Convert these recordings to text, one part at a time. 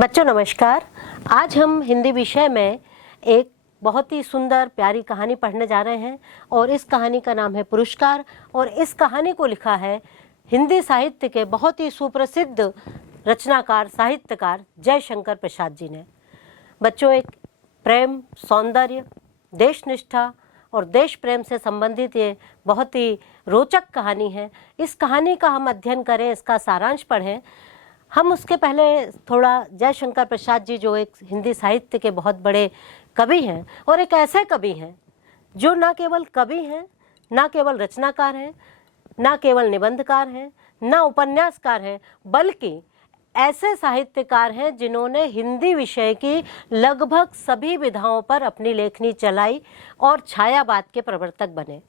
बच्चों नमस्कार। आज हम हिंदी विषय में एक बहुत ही सुंदर प्यारी कहानी पढ़ने जा रहे हैं और इस कहानी का नाम है पुरस्कार। और इस कहानी को लिखा है हिंदी साहित्य के बहुत ही सुप्रसिद्ध रचनाकार साहित्यकार जयशंकर प्रसाद जी ने। बच्चों, एक प्रेम, सौंदर्य, देशनिष्ठा और देश प्रेम से संबंधित ये बहुत ही रोचक कहानी है। इस कहानी का हम अध्ययन करें, इसका सारांश पढ़ें। हम उसके पहले थोड़ा जयशंकर प्रसाद जी जो एक हिंदी साहित्य के बहुत बड़े कवि हैं और एक ऐसे कवि हैं जो ना केवल कवि हैं, ना केवल रचनाकार हैं, ना केवल निबंधकार हैं, ना उपन्यासकार हैं, बल्कि ऐसे साहित्यकार हैं जिन्होंने हिंदी विषय की लगभग सभी विधाओं पर अपनी लेखनी चलाई और छायावाद के प्रवर्तक बने।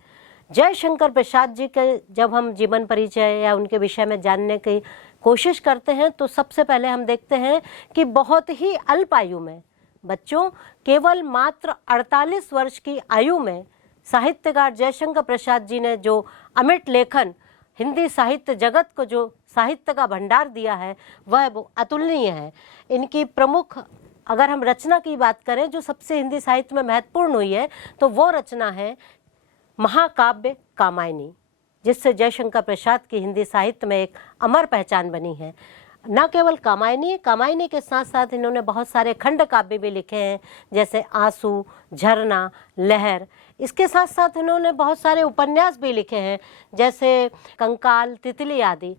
जयशंकर प्रसाद जी के जब हम जीवन परिचय या उनके विषय में जानने की कोशिश करते हैं तो सबसे पहले हम देखते हैं कि बहुत ही अल्प आयु में, बच्चों केवल मात्र 48 वर्ष की आयु में साहित्यकार जयशंकर प्रसाद जी ने जो अमिट लेखन हिंदी साहित्य जगत को जो साहित्य का भंडार दिया है वह अतुलनीय है। इनकी प्रमुख अगर हम रचना की बात करें जो सबसे हिंदी साहित्य में महत्वपूर्ण हुई है तो वो रचना है महाकाव्य कामायनी, जिससे जयशंकर प्रसाद की हिंदी साहित्य में एक अमर पहचान बनी है। न केवल कामायनी के साथ साथ इन्होंने बहुत सारे खंड काव्य भी लिखे हैं, जैसे आंसू, झरना, लहर। इसके साथ साथ इन्होंने बहुत सारे उपन्यास भी लिखे हैं, जैसे कंकाल, तितली आदि।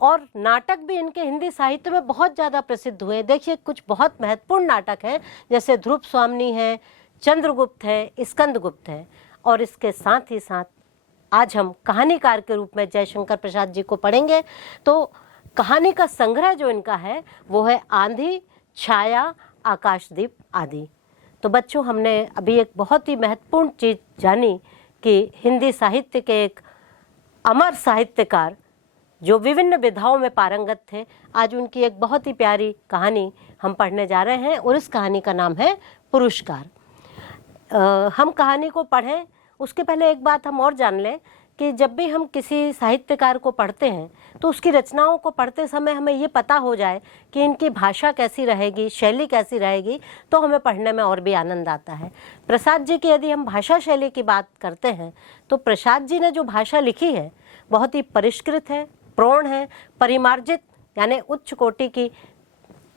और नाटक भी इनके हिंदी साहित्य में बहुत ज़्यादा प्रसिद्ध हुए। देखिए, कुछ बहुत महत्वपूर्ण नाटक हैं, जैसे ध्रुव स्वामिनी है, चंद्रगुप्त है, स्कंदगुप्त है। और इसके साथ ही साथ आज हम कहानीकार के रूप में जयशंकर प्रसाद जी को पढ़ेंगे। तो कहानी का संग्रह जो इनका है वो है आंधी, छाया, आकाशदीप आदि। तो बच्चों, हमने अभी एक बहुत ही महत्वपूर्ण चीज़ जानी कि हिंदी साहित्य के एक अमर साहित्यकार जो विभिन्न विधाओं में पारंगत थे, आज उनकी एक बहुत ही प्यारी कहानी हम पढ़ने जा रहे हैं और इस कहानी का नाम है पुरस्कार। हम कहानी को पढ़ें उसके पहले एक बात हम और जान लें कि जब भी हम किसी साहित्यकार को पढ़ते हैं तो उसकी रचनाओं को पढ़ते समय हमें ये पता हो जाए कि इनकी भाषा कैसी रहेगी, शैली कैसी रहेगी, तो हमें पढ़ने में और भी आनंद आता है। प्रसाद जी की यदि हम भाषा शैली की बात करते हैं तो प्रसाद जी ने जो भाषा लिखी है बहुत ही परिष्कृत है, प्रौढ़ है, परिमार्जित यानी उच्च कोटि की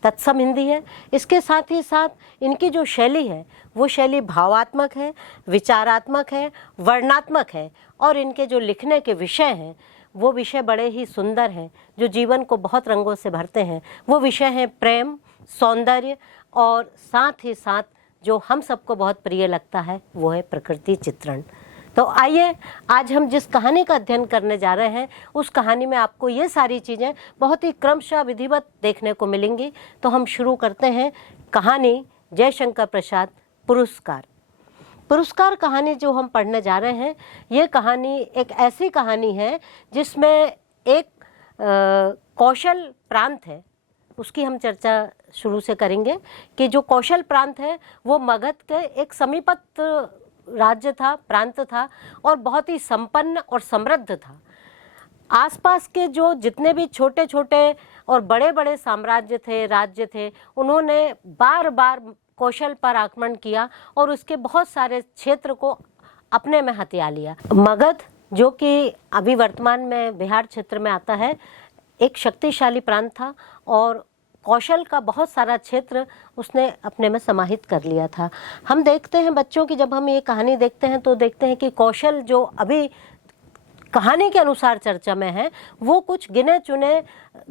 तत्सम हिंदी है। इसके साथ ही साथ इनकी जो शैली है वो शैली भावात्मक है, विचारात्मक है, वर्णनात्मक है। और इनके जो लिखने के विषय हैं वो विषय बड़े ही सुंदर हैं, जो जीवन को बहुत रंगों से भरते हैं। वो विषय हैं प्रेम, सौंदर्य और साथ ही साथ जो हम सबको बहुत प्रिय लगता है वो है प्रकृति चित्रण। तो आइए, आज हम जिस कहानी का अध्ययन करने जा रहे हैं उस कहानी में आपको ये सारी चीज़ें बहुत ही क्रमशः विधिवत देखने को मिलेंगी। तो हम शुरू करते हैं कहानी जयशंकर प्रसाद पुरस्कार। पुरस्कार कहानी जो हम पढ़ने जा रहे हैं ये कहानी एक ऐसी कहानी है जिसमें एक कौशल प्रांत है, उसकी हम चर्चा शुरू से करेंगे कि जो कौशल प्रांत है वो मगध के एक समीपस्थ राज्य था, प्रांत था और बहुत ही संपन्न और समृद्ध था। आसपास के जो जितने भी छोटे छोटे और बड़े बड़े साम्राज्य थे, राज्य थे, उन्होंने बार बार कौशल पर आक्रमण किया और उसके बहुत सारे क्षेत्र को अपने में हथिया लिया। मगध जो कि अभी वर्तमान में बिहार क्षेत्र में आता है, एक शक्तिशाली प्रांत था और कौशल का बहुत सारा क्षेत्र उसने अपने में समाहित कर लिया था। हम देखते हैं बच्चों की जब हम ये कहानी देखते हैं तो देखते हैं कि कौशल जो अभी कहानी के अनुसार चर्चा में है वो कुछ गिने चुने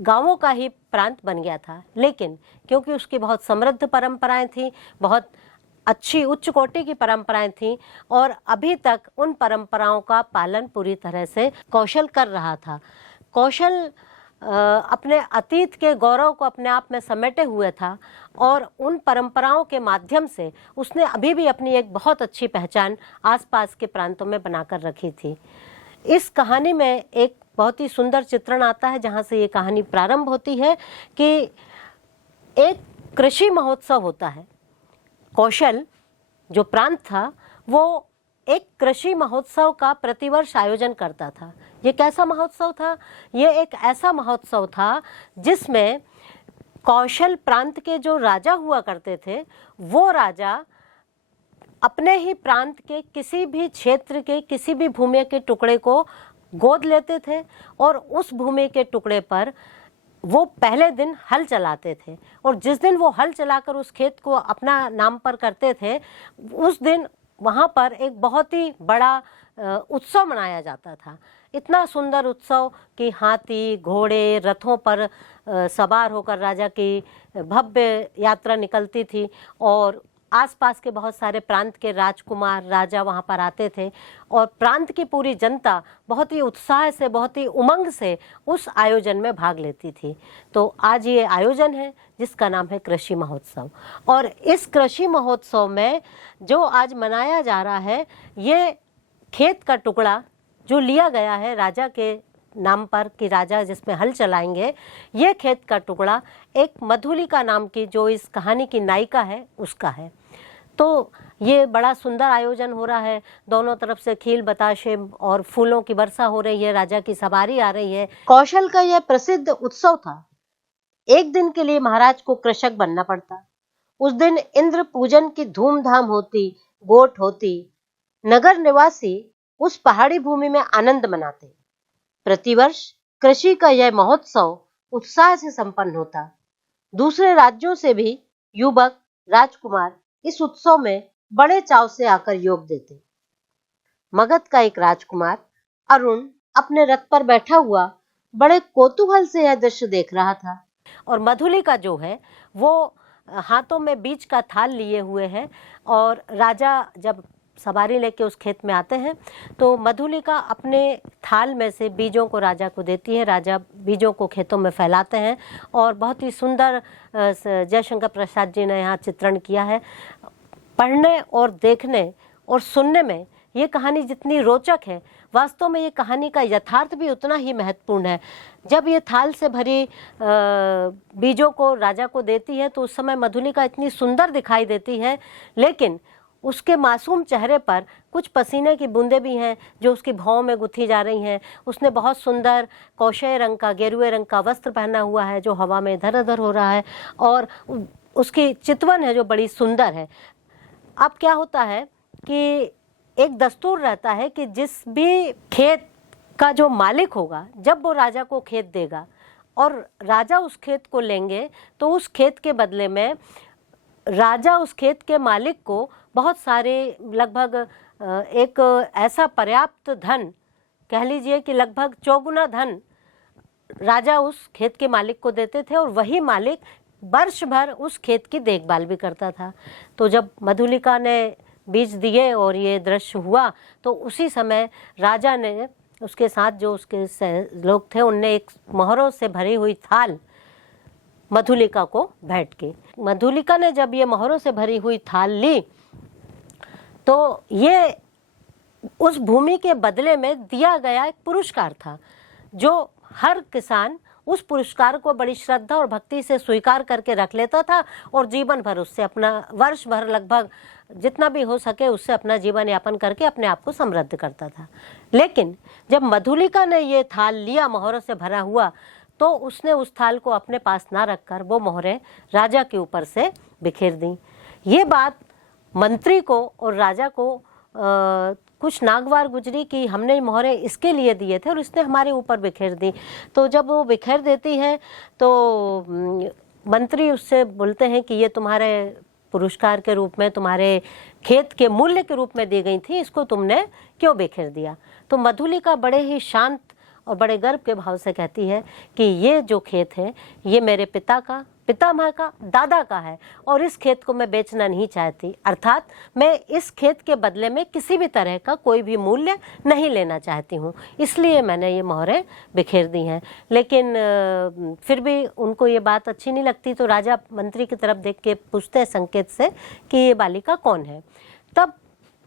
गांवों का ही प्रांत बन गया था, लेकिन क्योंकि उसकी बहुत समृद्ध परंपराएं थीं, बहुत अच्छी उच्च कोटि की परंपराएं थीं और अभी तक उन परंपराओं का पालन पूरी तरह से कौशल कर रहा था। कौशल अपने अतीत के गौरव को अपने आप में समेटे हुए था और उन परंपराओं के माध्यम से उसने अभी भी अपनी एक बहुत अच्छी पहचान आसपास के प्रांतों में बनाकर रखी थी। इस कहानी में एक बहुत ही सुंदर चित्रण आता है जहाँ से ये कहानी प्रारंभ होती है कि एक कृषि महोत्सव होता है। कौशल जो प्रांत था वो एक कृषि महोत्सव का प्रतिवर्ष आयोजन करता था। ये कैसा महोत्सव था? ये एक ऐसा महोत्सव था जिसमें कौशल प्रांत के जो राजा हुआ करते थे, वो राजा अपने ही प्रांत के किसी भी क्षेत्र के किसी भी भूमि के टुकड़े को गोद लेते थे और उस भूमि के टुकड़े पर वो पहले दिन हल चलाते थे, और जिस दिन वो हल चलाकर उस खेत को अपना नाम पर करते थे, उस दिन वहाँ पर एक बहुत ही बड़ा उत्सव मनाया जाता था। इतना सुंदर उत्सव कि हाथी, घोड़े, रथों पर सवार होकर राजा की भव्य यात्रा निकलती थी, और आसपास के बहुत सारे प्रांत के राजकुमार, राजा वहाँ पर आते थे, और प्रांत की पूरी जनता बहुत ही उत्साह से, बहुत ही उमंग से उस आयोजन में भाग लेती थी। तो आज ये आयोजन है जिसका नाम है कृषि महोत्सव, और इस कृषि महोत्सव में जो आज मनाया जा रहा है, ये खेत का टुकड़ा जो लिया गया है राजा के नाम पर कि राजा जिसमें हल चलाएंगे, ये खेत का टुकड़ा एक मधुलिका नाम की जो इस कहानी की नायिका है उसका है। तो ये बड़ा सुंदर आयोजन हो रहा है, दोनों तरफ से खील बताशे और फूलों की वर्षा हो रही है, राजा की सवारी आ रही है। कौशल का यह प्रसिद्ध उत्सव था। एक दिन के लिए महाराज को कृषक बनना पड़ता। उस दिन इंद्र पूजन की धूमधाम होती, गोट होती। नगर निवासी उस पहाड़ी भूमि में आनंद मनाते। प्रतिवर्ष कृषि का यह महोत्सव उत्साह से संपन्न होता। दूसरे राज्यों से भी युवक, राजकुमार इस उत्सव में बड़े चाव से आकर योग देते। मगध का एक राजकुमार अरुण अपने रथ पर बैठा हुआ बड़े कौतूहल से यह दृश्य देख रहा था, और मधुलिका जो है वो हाथों में बीज का थाल लिए हुए है, और राजा जब सवारी लेके उस खेत में आते हैं तो मधुलिका अपने थाल में से बीजों को राजा को देती है। राजा बीजों को खेतों में फैलाते हैं, और बहुत ही सुंदर जयशंकर प्रसाद जी ने यहाँ चित्रण किया है। पढ़ने और देखने और सुनने में ये कहानी जितनी रोचक है, वास्तव में ये कहानी का यथार्थ भी उतना ही महत्वपूर्ण है। जब ये थाल से भरी बीजों को राजा को देती है तो उस समय मधुलिका इतनी सुंदर दिखाई देती है, लेकिन उसके मासूम चेहरे पर कुछ पसीने की बूंदें भी हैं जो उसकी भौं में गुथी जा रही हैं। उसने बहुत सुंदर कौशे रंग का, गेरुए रंग का वस्त्र पहना हुआ है जो हवा में इधर उधर हो रहा है, और उसकी चितवन है जो बड़ी सुंदर है। अब क्या होता है कि एक दस्तूर रहता है कि जिस भी खेत का जो मालिक होगा, जब वो राजा को खेत देगा और राजा उस खेत को लेंगे, तो उस खेत के बदले में राजा उस खेत के मालिक को बहुत सारे, लगभग एक ऐसा पर्याप्त धन, कह लीजिए कि लगभग चौगुना धन राजा उस खेत के मालिक को देते थे, और वही मालिक वर्ष भर उस खेत की देखभाल भी करता था। तो जब मधुलिका ने बीज दिए और ये दृश्य हुआ, तो उसी समय राजा ने, उसके साथ जो उसके लोग थे, उनने एक मोहरों से भरी हुई थाल मधुलिका को भेंट की। मधुलिका ने जब ये मोहरों से भरी हुई थाल ली, तो ये उस भूमि के बदले में दिया गया एक पुरस्कार था, जो हर किसान उस पुरस्कार को बड़ी श्रद्धा और भक्ति से स्वीकार करके रख लेता था, और जीवन भर उससे अपना, वर्ष भर लगभग जितना भी हो सके उससे अपना जीवन यापन करके अपने आप को समृद्ध करता था। लेकिन जब मधुलिका ने ये थाल लिया मोहरों से भरा हुआ, तो उसने उस थाल को अपने पास ना रखकर वो मोहरें राजा के ऊपर से बिखेर दी। ये बात मंत्री को और राजा को कुछ नागवार गुजरी कि हमने मोहरें इसके लिए दिए थे और इसने हमारे ऊपर बिखेर दी। तो जब वो बिखेर देती है तो मंत्री उससे बोलते हैं कि ये तुम्हारे पुरस्कार के रूप में, तुम्हारे खेत के मूल्य के रूप में दी गई थी, इसको तुमने क्यों बिखेर दिया। तो मधुलिका बड़े ही शांत और बड़े गर्व के भाव से कहती है कि ये जो खेत है ये मेरे पिता का, पितामह का, दादा का है, और इस खेत को मैं बेचना नहीं चाहती। अर्थात मैं इस खेत के बदले में किसी भी तरह का कोई भी मूल्य नहीं लेना चाहती हूँ, इसलिए मैंने ये मोहरें बिखेर दी हैं। लेकिन फिर भी उनको ये बात अच्छी नहीं लगती, तो राजा मंत्री की तरफ देख के पूछते हैं संकेत से कि ये बालिका कौन है। तब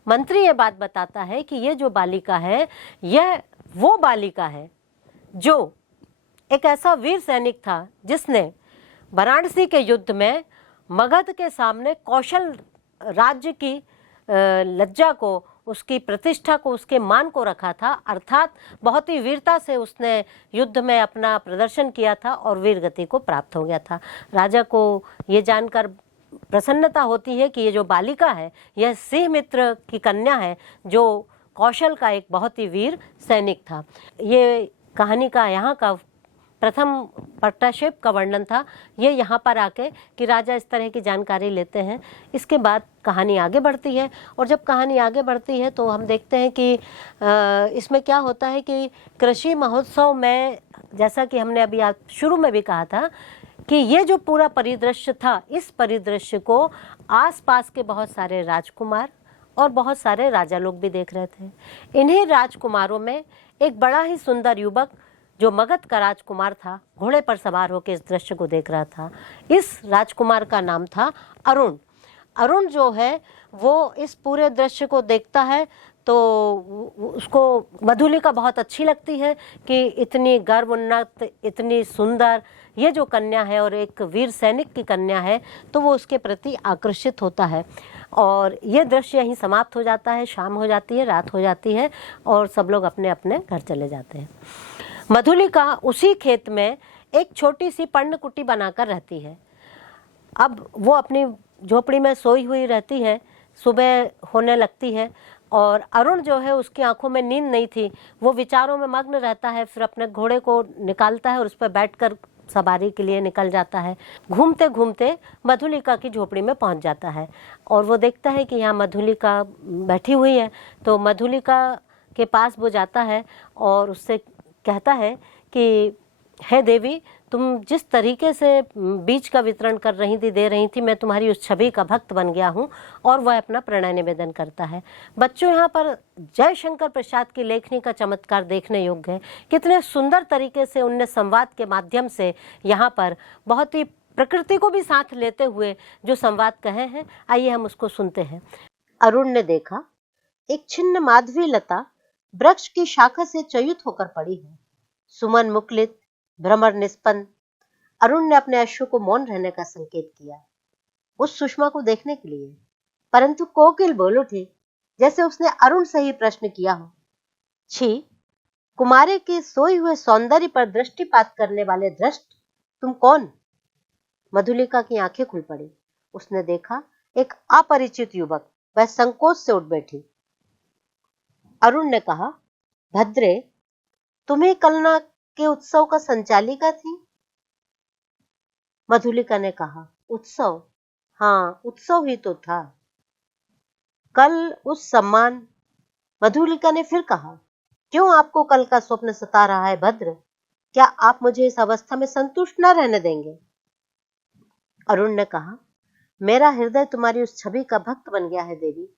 मंत्री ये बात बताता है कि ये जो बालिका है, यह वो बालिका है जो एक ऐसा वीर सैनिक था जिसने वाराणसी के युद्ध में मगध के सामने कौशल राज्य की लज्जा को उसकी प्रतिष्ठा को, उसके मान को रखा था, अर्थात बहुत ही वीरता से उसने युद्ध में अपना प्रदर्शन किया था और वीर गति को प्राप्त हो गया था। राजा को ये जानकर प्रसन्नता होती है कि ये जो बालिका है यह सिंह मित्र की कन्या है, जो कौशल का एक बहुत ही वीर सैनिक था। ये कहानी का यहाँ का प्रथम पट्टाक्षेप का वर्णन था। ये यहाँ पर आके कि राजा इस तरह की जानकारी लेते हैं। इसके बाद कहानी आगे बढ़ती है, और जब कहानी आगे बढ़ती है तो हम देखते हैं कि इसमें क्या होता है कि कृषि महोत्सव में, जैसा कि हमने अभी शुरू में भी कहा था कि ये जो पूरा परिदृश्य था, इस परिदृश्य को आसपास के बहुत सारे राजकुमार और बहुत सारे राजा लोग भी देख रहे थे। इन्हीं राजकुमारों में एक बड़ा ही सुंदर युवक जो मगध का राजकुमार था, घोड़े पर सवार होकर इस दृश्य को देख रहा था। इस राजकुमार का नाम था अरुण। अरुण जो है वो इस पूरे दृश्य को देखता है तो उसको मधुलिका बहुत अच्छी लगती है कि इतनी गर्व उन्नत, इतनी सुंदर ये जो कन्या है और एक वीर सैनिक की कन्या है, तो वो उसके प्रति आकर्षित होता है। और ये दृश्य यहीं समाप्त हो जाता है। शाम हो जाती है, रात हो जाती है और सब लोग अपने अपने घर चले जाते हैं। मधुलिका उसी खेत में एक छोटी सी पर्णकुटी बनाकर रहती है। अब वो अपनी झोपड़ी में सोई हुई रहती है। सुबह होने लगती है और अरुण जो है उसकी आंखों में नींद नहीं थी, वो विचारों में मग्न रहता है। फिर अपने घोड़े को निकालता है और उस पर बैठकर सवारी के लिए निकल जाता है। घूमते घूमते मधुलिका की झोपड़ी में पहुंच जाता है और वो देखता है कि यहाँ मधुलिका बैठी हुई है। तो मधुलिका के पास वो जाता है और उससे कहता है कि हे देवी, तुम जिस तरीके से बीज का वितरण कर रही थी, दे रही थी, मैं तुम्हारी उस छवि का भक्त बन गया हूँ। और वह अपना प्रणय निवेदन करता है। बच्चों, यहाँ पर जयशंकर प्रसाद की लेखनी का चमत्कार देखने योग्य है। कितने सुंदर तरीके से उनने संवाद के माध्यम से यहाँ पर बहुत ही प्रकृति को भी साथ लेते हुए जो संवाद कहे हैं, आइए हम उसको सुनते हैं। अरुण ने देखा, एक छिन्न माधवी लता वृक्ष की शाखा से च्युत होकर पड़ी है। सुमन मुकुलित, भ्रमर निष्पन्न। अरुण ने अपने अश्रु को मौन रहने का संकेत किया उस सुषमा को देखने के लिए, परंतु कोकिल बोल उठी जैसे उसने अरुण से ही प्रश्न किया हो। छी, कुमारी के सोए हुए सौंदर्य पर दृष्टिपात करने वाले दृष्ट, तुम कौन? मधुलिका की आंखें खुल पड़ी। उसने देखा एक अपरिचित युवक। वह संकोच से उठ बैठी। अरुण ने कहा, भद्रे, तुम्हें कलना के उत्सव का संचालिका थी? मधुलिका ने कहा, उत्सव? हाँ, उत्सव ही तो था। कल उस सम्मान। मधुलिका ने फिर कहा, क्यों आपको कल का स्वप्न सता रहा है भद्र? क्या आप मुझे इस अवस्था में संतुष्ट न रहने देंगे? अरुण ने कहा, मेरा हृदय तुम्हारी उस छवि का भक्त बन गया है देवी।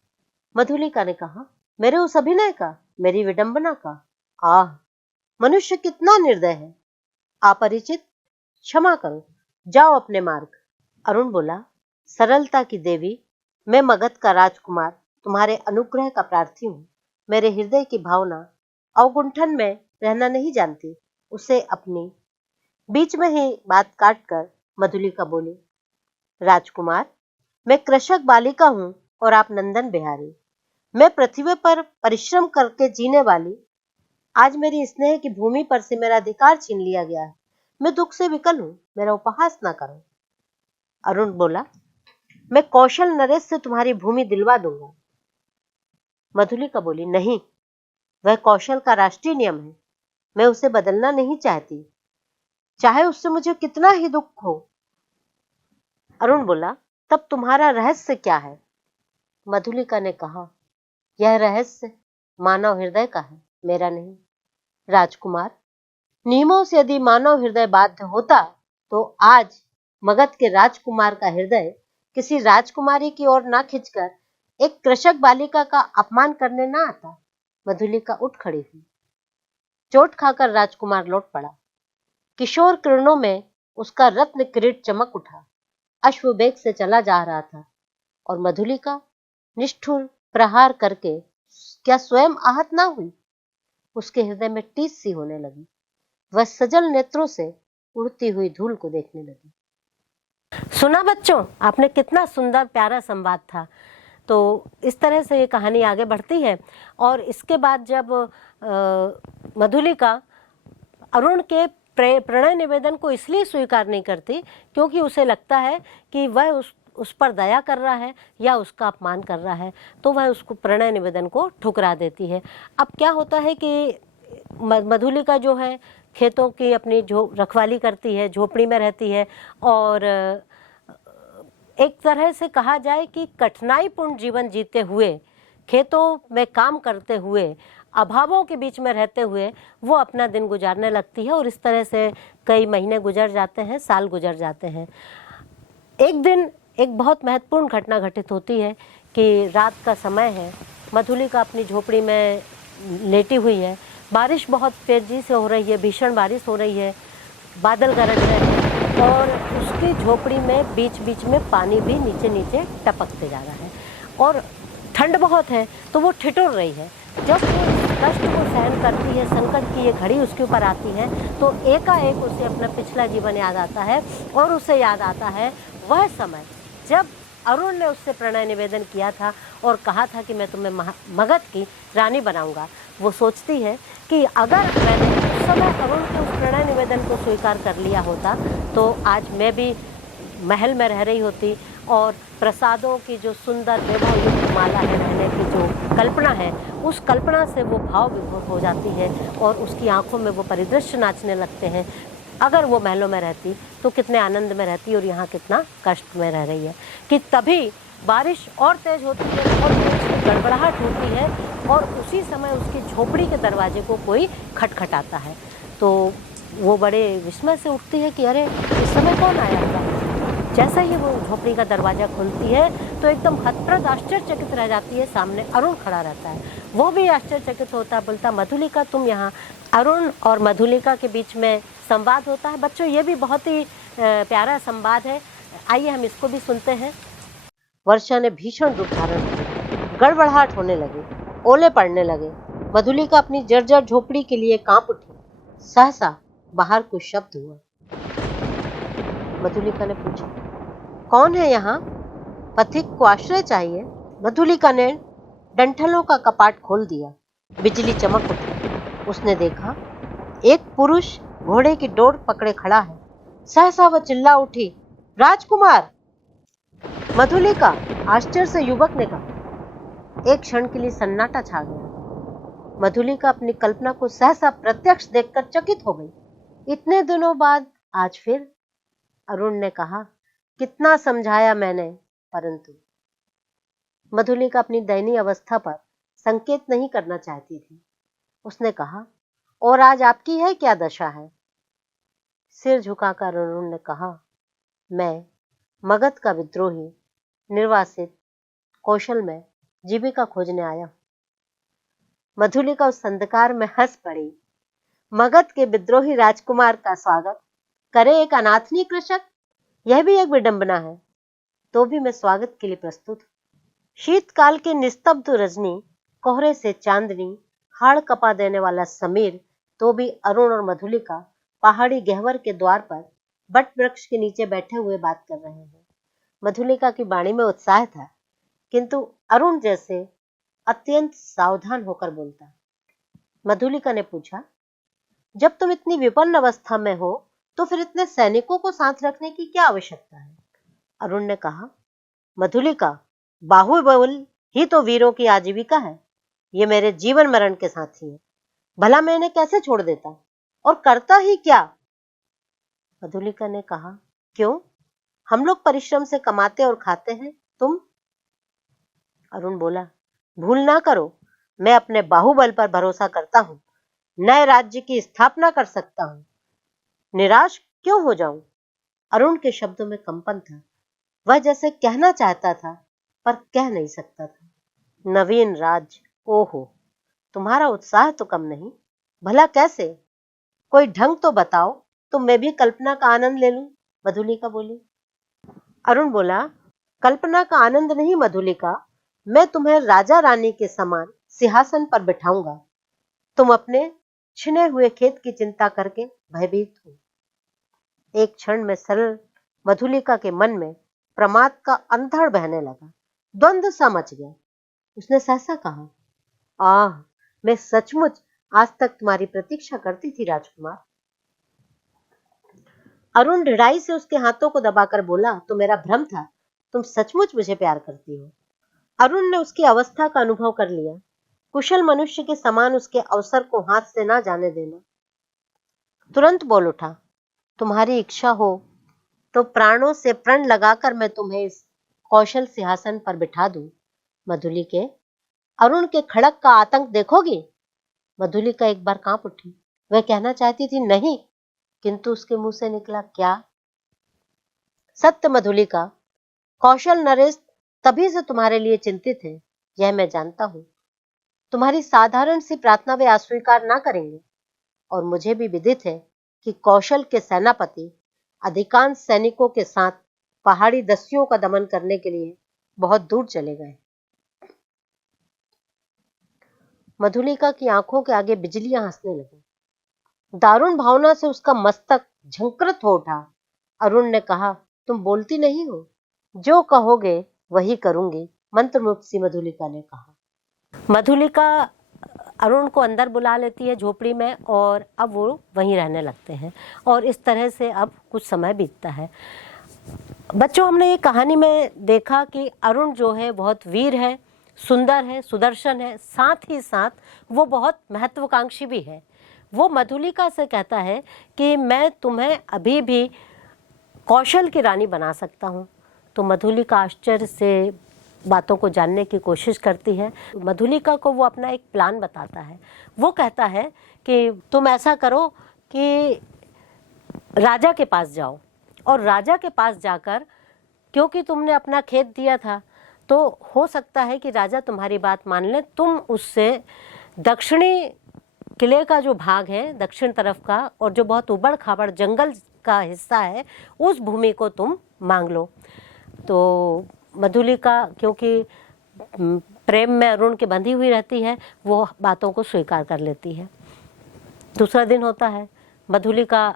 मधुलिका ने कहा, मेरे उस अभिनय का, मेरी विडंबना का? आह, मनुष्य कितना निर्दय है। अपरिचित, क्षमा करो, जाओ अपने मार्ग। अरुण बोला, सरलता की देवी, मैं मगध का राजकुमार तुम्हारे अनुग्रह का प्रार्थी हूँ। मेरे हृदय की भावना अवगुंठन में रहना नहीं जानती, उसे अपनी। बीच में ही बात काटकर मधुलिका बोली, राजकुमार, मैं कृषक बालिका हूँ और आप नंदन बिहारी। मैं पृथ्वी पर परिश्रम करके जीने वाली। आज मेरी स्नेह की भूमि पर से मेरा अधिकार छीन लिया गया है। मैं दुख से विकल हूँ, मेरा उपहास ना करो। अरुण बोला, मैं कौशल नरेश से तुम्हारी भूमि दिलवा दूंगा। मधुलिका बोली, नहीं, वह कौशल का राष्ट्रीय नियम है। मैं उसे बदलना नहीं चाहती, चाहे उससे मुझे कितना ही दुख हो। अरुण बोला, तब तुम्हारा रहस्य क्या है? मधुलिका ने कहा, यह रहस्य मानव हृदय का है, मेरा नहीं। राजकुमार, नियमों से यदि मानव हृदय बाध्य होता तो आज मगध के राजकुमार का हृदय किसी राजकुमारी की ओर ना खिंचकर एक कृषक बालिका का अपमान करने ना आता। मधुलिका उठ खड़ी हुई। चोट खाकर राजकुमार लौट पड़ा। किशोर किरणों में उसका रत्न किरीट चमक उठा। अश्ववेग से चला जा रहा था और मधुलिका निष्ठुर प्रहार करके क्या स्वयं आहत ना हुई? उसके हृदय में टीस सी होने लगी। वह सजल नेत्रों से उड़ती हुई धूल को देखने लगी। सुना बच्चों, आपने कितना सुंदर प्यारा संवाद था। तो इस तरह से ये कहानी आगे बढ़ती है। और इसके बाद जब मधुलिका अरुण के प्रणय निवेदन को इसलिए स्वीकार नहीं करती क्योंकि उसे लगता है कि वह उस पर दया कर रहा है या उसका अपमान कर रहा है, तो वह उसको प्रणय निवेदन को ठुकरा देती है। अब क्या होता है कि मधुलिका जो है खेतों की अपनी रखवाली करती है, झोपड़ी में रहती है और एक तरह से कहा जाए कि कठिनाईपूर्ण जीवन जीते हुए, खेतों में काम करते हुए, अभावों के बीच में रहते हुए वो अपना दिन गुजारने लगती है। और इस तरह से कई महीने गुजर जाते हैं, साल गुजर जाते हैं। एक दिन एक बहुत महत्वपूर्ण घटना घटित होती है कि रात का समय है, मधुलिका अपनी झोपड़ी में लेटी हुई है, बारिश बहुत तेजी से हो रही है, भीषण बारिश हो रही है, बादल गरज रहे हैं और उसकी झोपड़ी में बीच बीच में पानी भी नीचे नीचे टपकते जा रहा है और ठंड बहुत है, तो वो ठिठुर रही है। जब वो इस कष्ट को सहन करती है, संकट की ये घड़ी उसके ऊपर आती है, तो एकाएक उसे अपना पिछला जीवन याद आता है और उसे याद आता है वह समय जब अरुण ने उससे प्रणय निवेदन किया था और कहा था कि मैं तुम्हें मगध की रानी बनाऊंगा। वो सोचती है कि अगर मैंने उस समय अरुण के उस प्रणय निवेदन को स्वीकार कर लिया होता तो आज मैं भी महल में रह रही होती और प्रसादों की जो सुंदर वैभव युक्त माला है रहने की जो कल्पना है, उस कल्पना से वो भाव विभोर हो जाती है और उसकी आंखों में वो परिदृश्य नाचने लगते हैं। अगर वो महलों में रहती तो कितने आनंद में रहती और यहाँ कितना कष्ट में रह रही है। कि तभी बारिश और तेज होती है, बहुत तेज गड़बड़ाहट होती है और उसी समय उसकी झोपड़ी के दरवाजे को कोई खटखटाता है। तो वो बड़े विस्मय से उठती है कि अरे इस समय कौन आया होगा। जैसा ही वो झोपड़ी का दरवाज़ा खोलती है तो एकदम हतप्रभ आश्चर्यचकित रह जाती है। सामने अरुण खड़ा रहता है, वो भी आश्चर्यचकित होता है, बोलता मधुलिका तुम यहाँ। अरुण और मधुलिका के बीच में संवाद होता है। बच्चों ये भी बहुत ही प्यारा संवाद है, आइए हम इसको भी सुनते हैं। वर्षा ने भीषण रूप धारण किया, गड़बड़ाहट होने लगी, ओले पड़ने लगे। मधुलिका अपनी जर्जर झोपड़ी के लिए कांप उठी। सहसा बाहर कुछ शब्द हुआ। मधुलिका ने पूछा, कौन है यहाँ? पथिक को आश्रय चाहिए। मधुलिका ने डंठलों का कपाट खोल दिया। बिजली चमक उठी। उसने देखा एक पुरुष घोड़े की डोर पकड़े खड़ा है। सहसा वह चिल्ला उठी, राजकुमार! मधुलिका! आश्चर्य से युवक ने कहा। एक क्षण के लिए सन्नाटा छा गया। मधुलिका अपनी कल्पना को सहसा प्रत्यक्ष देखकर चकित हो गई। इतने दिनों बाद आज फिर? अरुण ने कहा, कितना समझाया मैंने, परंतु। मधुलिका अपनी दयनीय अवस्था पर संकेत नहीं करना चाहती थी। उसने कहा, और आज आपकी है क्या दशा है? सिर झुकाकर अरुण ने कहा, मैं मगध का विद्रोही, निर्वासित, कौशल में जीविका खोजने आया। मधुलिका उस अंधकार में हंस पड़ी। मगध के विद्रोही राजकुमार का स्वागत करे एक अनाथनी कृषक, यह भी एक विडंबना है। तो भी मैं स्वागत के लिए प्रस्तुत। शीतकाल की निस्तब्ध रजनी, कोहरे से चांदनी, हाड़ कपा देने वाला समीर, तो भी अरुण और मधुलिका पहाड़ी गहवर के द्वार पर बट वृक्ष के नीचे बैठे हुए बात कर रहे हैं। मधुलिका की वाणी में उत्साह था, किंतु अरुण जैसे अत्यंत सावधान होकर बोलता। मधुलिका ने पूछा, जब तुम इतनी विपन्न अवस्था में हो तो फिर इतने सैनिकों को साथ रखने की क्या आवश्यकता है? अरुण ने कहा, मधुलिका, बाहुबल ही तो वीरों की आजीविका है। ये मेरे जीवन मरण के साथी है, भला मैं इन्हें कैसे छोड़ देता और करता ही क्या? मधुलिका ने कहा, क्यों? हम लोग परिश्रम से कमाते और खाते हैं, तुम? अरुण बोला, भूल ना करो, मैं अपने बाहुबल पर भरोसा करता हूं, नए राज्य की स्थापना कर सकता हूं, निराश क्यों हो जाऊं? अरुण के शब्दों में कंपन था। वह जैसे कहना चाहता था पर कह नहीं सकता था। नवीन राज्य, ओहो, तुम्हारा उत्साह तो कम नहीं। भला कैसे? कोई ढंग तो बताओ, तो मैं भी कल्पना का आनंद ले लूं। मधुलिका बोली। अरुण बोला, कल्पना का आनंद नहीं मधुलिका, मैं तुम्हें राजा रानी के समान सिंहासन पर बिठाऊंगा। तुम अपने छिने हुए खेत की चिंता करके भयभीत हो। एक क्षण में सरल मधुलिका के मन में प्रमाद का अंधड़ बहने लगा। द्वंद्व सा मच गया। उसने सहसा कहा, आह, मैं सचमुच आज तक तुम्हारी प्रतीक्षा करती थी राजकुमार। अरुण ढिढ़ाई से उसके हाथों को दबाकर बोला, तो मेरा भ्रम था, तुम सचमुच मुझे प्यार करती हो। अरुण ने उसकी अवस्था का अनुभव कर लिया। कुशल मनुष्य के समान उसके अवसर को हाथ से ना जाने देना। तुरंत बोल उठा, तुम्हारी इच्छा हो तो प्राणों से प्रण लगाकर मैं तुम्हें इस कौशल सिंहासन पर बिठा दूं। मधुलिके, अरुण के खड़क का आतंक देखोगी? मधुलिका एक बार कांप उठी। वह कहना चाहती थी नहीं, किंतु उसके मुंह से निकला क्या? सत्य मधुलिका, कौशल नरेश तभी से तुम्हारे लिए चिंतित है, यह मैं जानता हूं। तुम्हारी साधारण सी प्रार्थना वे अस्वीकार ना करेंगे, और मुझे भी विदित है कि कौशल के सेनापति अधिकांश सैनिकों के साथ पहाड़ी दस्युओं का दमन करने के लिए बहुत दूर चले गए। मधुलिका की आंखों के आगे बिजलियां हंसने लगी। दारुण भावना से उसका मस्तक झंकृत हो उठा। अरुण ने कहा, तुम बोलती नहीं हो? जो कहोगे वही करूंगी, मंत्रमुग्ध सी मधुलिका ने कहा। मधुलिका अरुण को अंदर बुला लेती है झोपड़ी में, और अब वो वहीं रहने लगते हैं, और इस तरह से अब कुछ समय बीतता है। बच्चों, हमने ये कहानी में देखा कि अरुण जो है बहुत वीर है, सुंदर है, सुदर्शन है, साथ ही साथ वो बहुत महत्वाकांक्षी भी है। वो मधुलिका से कहता है कि मैं तुम्हें अभी भी कौशल की रानी बना सकता हूँ। तो मधुलिका आश्चर्य से बातों को जानने की कोशिश करती है। मधुलिका को वो अपना एक प्लान बताता है। वो कहता है कि तुम ऐसा करो कि राजा के पास जाओ, और राजा के पास जाकर, क्योंकि तुमने अपना खेत दिया था, तो हो सकता है कि राजा तुम्हारी बात मान ले। तुम उससे दक्षिणी किले का जो भाग है, दक्षिण तरफ का, और जो बहुत उबड़ खाबड़ जंगल का हिस्सा है, उस भूमि को तुम मांग लो। तो मधुलिका, क्योंकि प्रेम में अरुण के बंधी हुई रहती है, वो बातों को स्वीकार कर लेती है। दूसरा दिन होता है। मधुलिका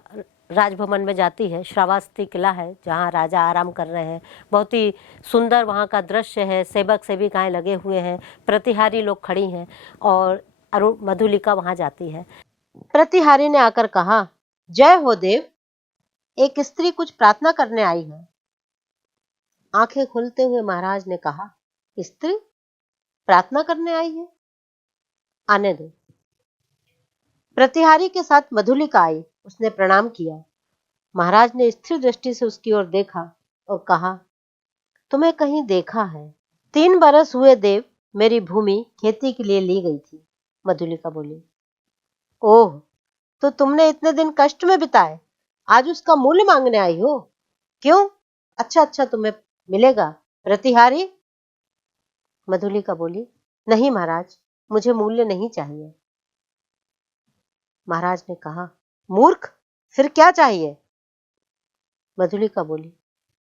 राजभवन में जाती है। श्रावस्ती किला है जहाँ राजा आराम कर रहे हैं। बहुत ही सुंदर वहाँ का दृश्य है। सेवक सेविकाएं लगे हुए हैं, प्रतिहारी लोग खड़ी हैं, और अरुण मधुलिका वहाँ जाती है। प्रतिहारी ने आकर कहा, जय हो देव, एक स्त्री कुछ प्रार्थना करने आई है। आंखें खुलते हुए महाराज ने कहा, स्त्री प्रार्थना करने आई है? आने दो। प्रतिहारी के साथ मधुलिका आई। उसने प्रणाम किया। महाराज ने स्थिर दृष्टि से उसकी ओर देखा और कहा, तुम्हें कहीं देखा है। 3 बरस हुए देव, मेरी भूमि खेती के लिए ली गई थी। मधुलिका बोली, ओह, तो तुमने इतने दिन कष्ट में बिताए, आज उसका मूल्य मांगने आई हो? क्यों? अच्छा, तुम्हें मिलेगा। प्रतिहारी? मधुलिका बोली, नहीं महाराज, मुझे मूल्य नहीं चाहिए। महाराज ने कहा, मूर्ख, फिर क्या चाहिए? मधुलिका बोली,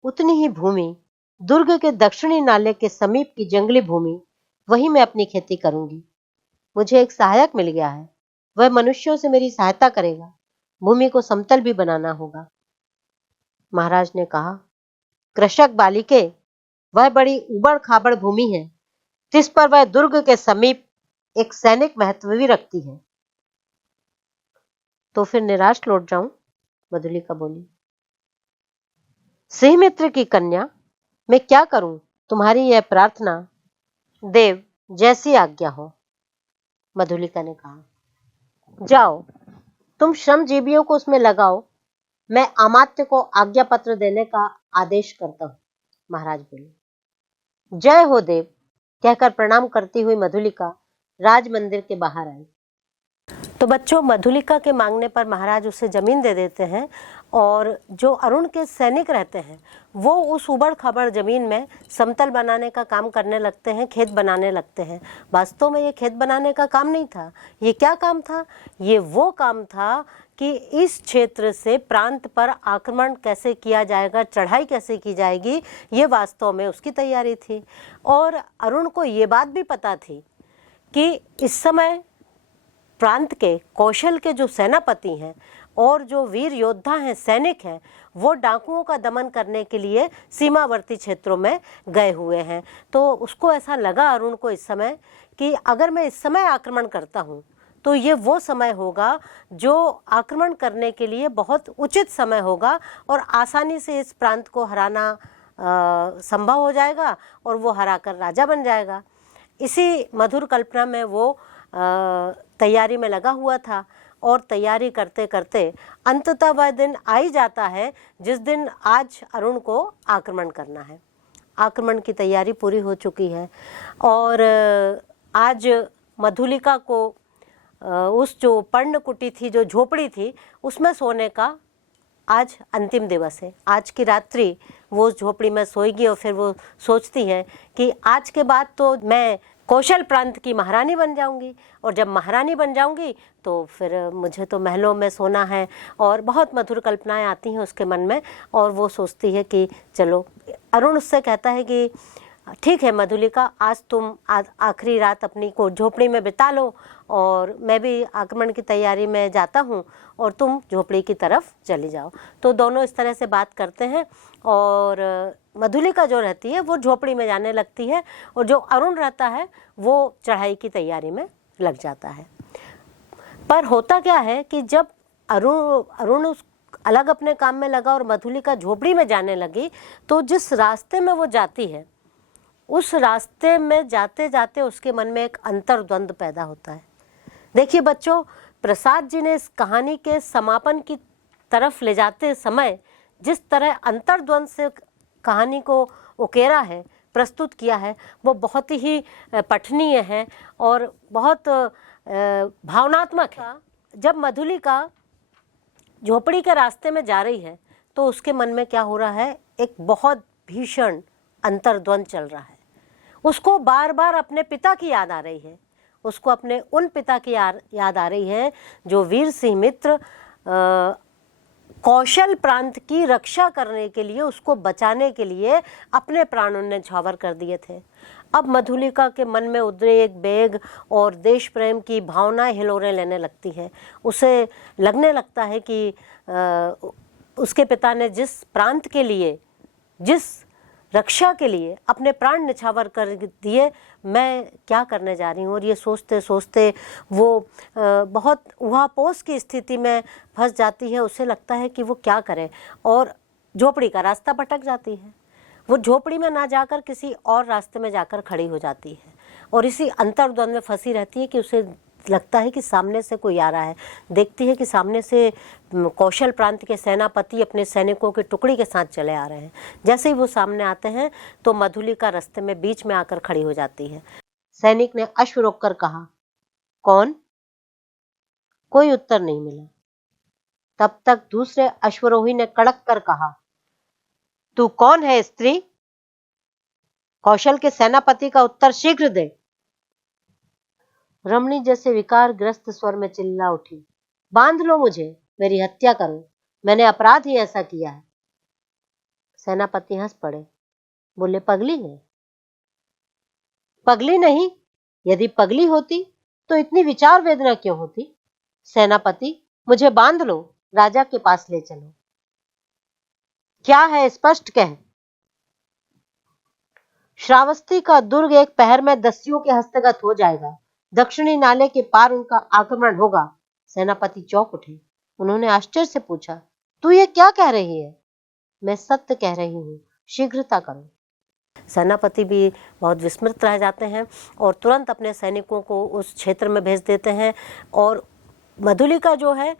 उतनी ही भूमि, दुर्ग के दक्षिणी नाले के समीप की जंगली भूमि, वहीं मैं अपनी खेती करूंगी। मुझे एक सहायक मिल गया है, वह मनुष्यों से मेरी सहायता करेगा। भूमि को समतल भी बनाना होगा। महाराज ने कहा, कृषक बालिके, वह बड़ी उबड़ खाबड़ भूमि है, जिस पर वह दुर्ग के समीप एक सैनिक महत्व भी रखती है। तो फिर निराश लौट जाऊं? मधुलिका बोली, सिंह मित्र की कन्या, मैं क्या करूं? तुम्हारी यह प्रार्थना देव जैसी आज्ञा हो। मधुलिका ने कहा, जाओ, तुम श्रमजीवियों को उसमें लगाओ, मैं अमात्य को आज्ञा पत्र देने का आदेश करता हूं। महाराज बोले, जय हो देव, कहकर प्रणाम करती हुई मधुलिका राज मंदिर के बाहर आई। तो बच्चों, मधुलिका के मांगने पर महाराज उसे जमीन दे देते हैं, और जो अरुण के सैनिक रहते हैं वो उस उबड़ खाबड़ जमीन में समतल बनाने का काम करने लगते हैं, खेत बनाने लगते हैं। वास्तव में ये खेत बनाने का काम नहीं था। ये क्या काम था? ये वो काम था कि इस क्षेत्र से प्रांत पर आक्रमण कैसे किया जाएगा, चढ़ाई कैसे की जाएगी, ये वास्तव में उसकी तैयारी थी। और अरुण को ये बात भी पता थी कि इस समय प्रांत के कौशल के जो सेनापति हैं और जो वीर योद्धा हैं, सैनिक हैं, वो डाकुओं का दमन करने के लिए सीमावर्ती क्षेत्रों में गए हुए हैं। तो उसको ऐसा लगा अरुण को इस समय कि अगर मैं इस समय आक्रमण करता हूँ तो ये वो समय होगा जो आक्रमण करने के लिए बहुत उचित समय होगा और आसानी से इस प्रांत को हराना संभव हो जाएगा और वो हराकर राजा बन जाएगा। इसी मधुर कल्पना में वो तैयारी में लगा हुआ था और तैयारी करते करते अंततः वह दिन आ ही जाता है जिस दिन आज अरुण को आक्रमण करना है। आक्रमण की तैयारी पूरी हो चुकी है और आज मधुलिका को उस जो पर्णकुटी थी, जो झोपड़ी थी, उसमें सोने का आज अंतिम दिवस है। आज की रात्रि वो झोपड़ी में सोएगी और फिर वो सोचती है कि आज के बाद तो मैं कौशल प्रांत की महारानी बन जाऊंगी और जब महारानी बन जाऊंगी तो फिर मुझे तो महलों में सोना है। और बहुत मधुर कल्पनाएं आती हैं उसके मन में और वो सोचती है कि चलो, अरुण उससे कहता है कि ठीक है मधुलिका, आज तुम आखिरी रात अपनी को झोपड़ी में बिता लो और मैं भी आक्रमण की तैयारी में जाता हूँ और तुम झोपड़ी की तरफ चली जाओ। तो दोनों इस तरह से बात करते हैं और मधुलिका जो रहती है वो झोपड़ी में जाने लगती है और जो अरुण रहता है वो चढ़ाई की तैयारी में लग जाता है। पर होता क्या है कि जब अरुण अलग अपने काम में लगा और मधुलिका झोपड़ी में जाने लगी तो जिस रास्ते में वो जाती है उस रास्ते में जाते जाते उसके मन में एक अंतर्द्वंद पैदा होता है। देखिए बच्चों, प्रसाद जी ने इस कहानी के समापन की तरफ ले जाते समय जिस तरह अंतर्द्वंद से कहानी को उकेरा है, प्रस्तुत किया है, वो बहुत ही पठनीय है और बहुत भावनात्मक है। जब मधुलिका झोपड़ी के रास्ते में जा रही है तो उसके मन में क्या हो रहा है, एक बहुत भीषण अंतर्द्वंद चल रहा है। उसको बार बार अपने पिता की याद आ रही है, उसको अपने उन पिता की याद आ रही है जो वीर सिंह मित्र कौशल प्रांत की रक्षा करने के लिए, उसको बचाने के लिए अपने प्राणों ने न्यौछावर कर दिए थे। अब मधुलिका के मन में उद्रेक, वेग और देश प्रेम की भावनाएं हिलोरें लेने लगती हैं। उसे लगने लगता है कि उसके पिता ने जिस प्रांत के लिए, जिस रक्षा के लिए अपने प्राण न्यौछावर कर दिए, मैं क्या करने जा रही हूँ। और ये सोचते सोचते वो बहुत उहापोस की स्थिति में फंस जाती है। उसे लगता है कि वो क्या करे और झोपड़ी का रास्ता भटक जाती है। वो झोपड़ी में ना जाकर किसी और रास्ते में जाकर खड़ी हो जाती है और इसी अंतर्द्वंद में फंसी रहती है कि उसे लगता है कि सामने से कोई आ रहा है। देखती है कि सामने से कौशल प्रांत के सेनापति अपने सैनिकों की टुकड़ी के साथ चले आ रहे हैं। जैसे ही वो सामने आते हैं तो मधुलिका रास्ते में बीच में आकर खड़ी हो जाती है। सैनिक ने अश्व रोककर कहा, कौन? कोई उत्तर नहीं मिला। तब तक दूसरे अश्वरोही ने कड़क कर कहा, तू कौन है स्त्री? कौशल के सेनापति का उत्तर शीघ्र दे। रमणी जैसे विकार ग्रस्त स्वर में चिल्ला उठी, बांध लो मुझे, मेरी हत्या करो, मैंने अपराध ही ऐसा किया है। सेनापति हंस पड़े, बोले, पगली है? पगली नहीं, यदि पगली होती तो इतनी विचार वेदना क्यों होती? सेनापति, मुझे बांध लो, राजा के पास ले चलो। क्या है, स्पष्ट कह। श्रावस्ती का दुर्ग एक पहर में दस्युओं के हस्तगत हो जाएगा। दक्षिणी नाले के पार उनका आक्रमण होगा। सेनापति चौंक उठे। उन्होंने आश्चर्य से पूछा, तू ये क्या कह रही है? मैं सत्य कह रही हूँ, शीघ्रता करो। सेनापति भी बहुत विस्मित रह जाते हैं और तुरंत अपने सैनिकों को उस क्षेत्र में भेज देते हैं और मधुलिका जो है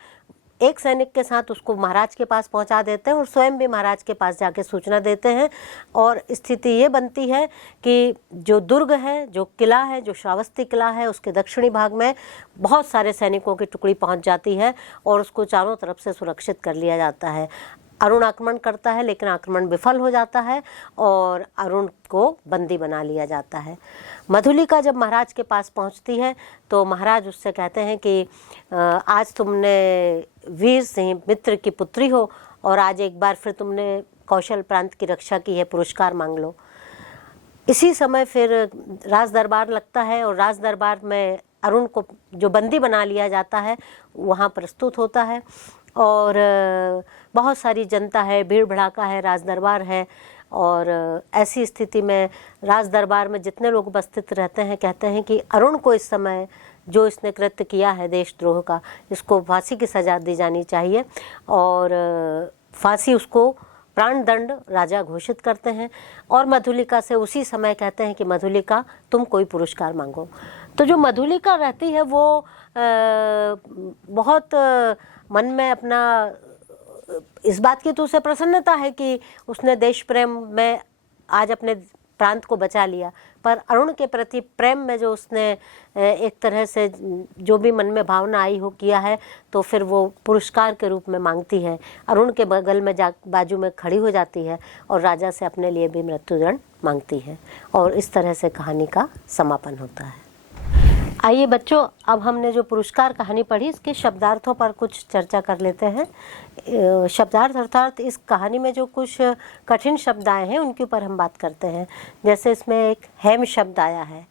एक सैनिक के साथ उसको महाराज के पास पहुंचा देते हैं और स्वयं भी महाराज के पास जाके सूचना देते हैं। और स्थिति ये बनती है कि जो दुर्ग है, जो किला है, जो श्रावस्ती किला है, उसके दक्षिणी भाग में बहुत सारे सैनिकों की टुकड़ी पहुंच जाती है और उसको चारों तरफ से सुरक्षित कर लिया जाता है। अरुण आक्रमण करता है लेकिन आक्रमण विफल हो जाता है और अरुण को बंदी बना लिया जाता है। मधुलिका जब महाराज के पास पहुंचती है तो महाराज उससे कहते हैं कि आज तुमने वीर सिंह मित्र की पुत्री हो और आज एक बार फिर तुमने कौशल प्रांत की रक्षा की है, पुरस्कार मांग लो। इसी समय फिर राज दरबार लगता है और राज दरबार में अरुण को जो बंदी बना लिया जाता है वहाँ प्रस्तुत होता है और बहुत सारी जनता है, भीड़ भड़ाका है, राज दरबार है। और ऐसी स्थिति में राज दरबार में जितने लोग उपस्थित रहते हैं कहते हैं कि अरुण को इस समय जो इसने कृत्य किया है देशद्रोह का, इसको फांसी की सजा दी जानी चाहिए। और फांसी उसको प्राण दंड राजा घोषित करते हैं। और मधुलिका से उसी समय कहते हैं कि मधुलिका तुम कोई पुरस्कार मांगो। तो जो मधुलिका रहती है वो बहुत मन में अपना इस बात की तो उसे प्रसन्नता है कि उसने देश प्रेम में आज अपने प्रांत को बचा लिया, पर अरुण के प्रति प्रेम में जो उसने एक तरह से जो भी मन में भावना आई हो किया है, तो फिर वो पुरस्कार के रूप में मांगती है। अरुण के बगल में बाजू में खड़ी हो जाती है और राजा से अपने लिए भी मृत्युदंड मांगती है। और इस तरह से कहानी का समापन होता है। आइए बच्चों, अब हमने जो पुरस्कार कहानी पढ़ी इसके शब्दार्थों पर कुछ चर्चा कर लेते हैं। शब्दार्थ अर्थात इस कहानी में जो कुछ कठिन शब्द आए हैं उनके ऊपर हम बात करते हैं। जैसे इसमें एक हेम शब्द आया है,